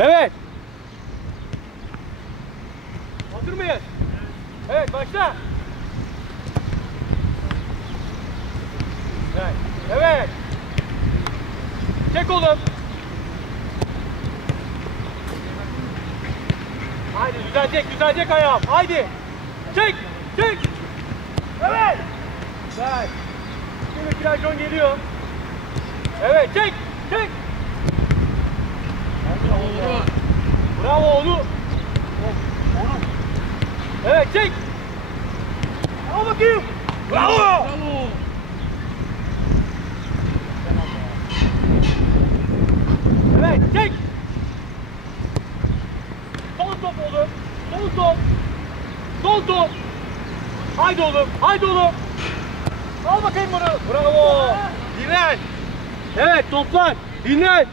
Evet. Hazır mıyız? Evet, başla. Evet. Evet. Çek oğlum. Haydi düzelecek ayağım. Haydi. Çek. Evet. Güzel. Şimdi Kirajon geliyor. Evet, çek. Bravo oğlum. Evet, çek. Al bakayım. Bravo. Evet, çek. Son top oğlum. Son top. Haydi oğlum. Al bakayım bunu. Bravo. Dinlen. Evet, toplar. Dinlen.